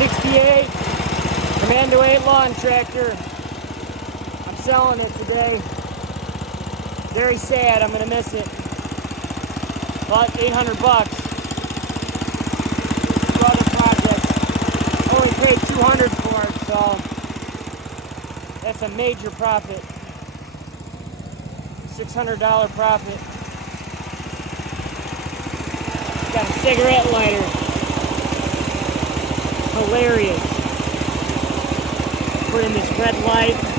1968 Camando 8 lawn tractor. I'm selling it today. Very sad, I'm gonna miss it. About 800 bucks. For other projects. Only paid 200 for it, so that's a major profit. $600 profit. Got a cigarette lighter. Hilarious. Put in this red light.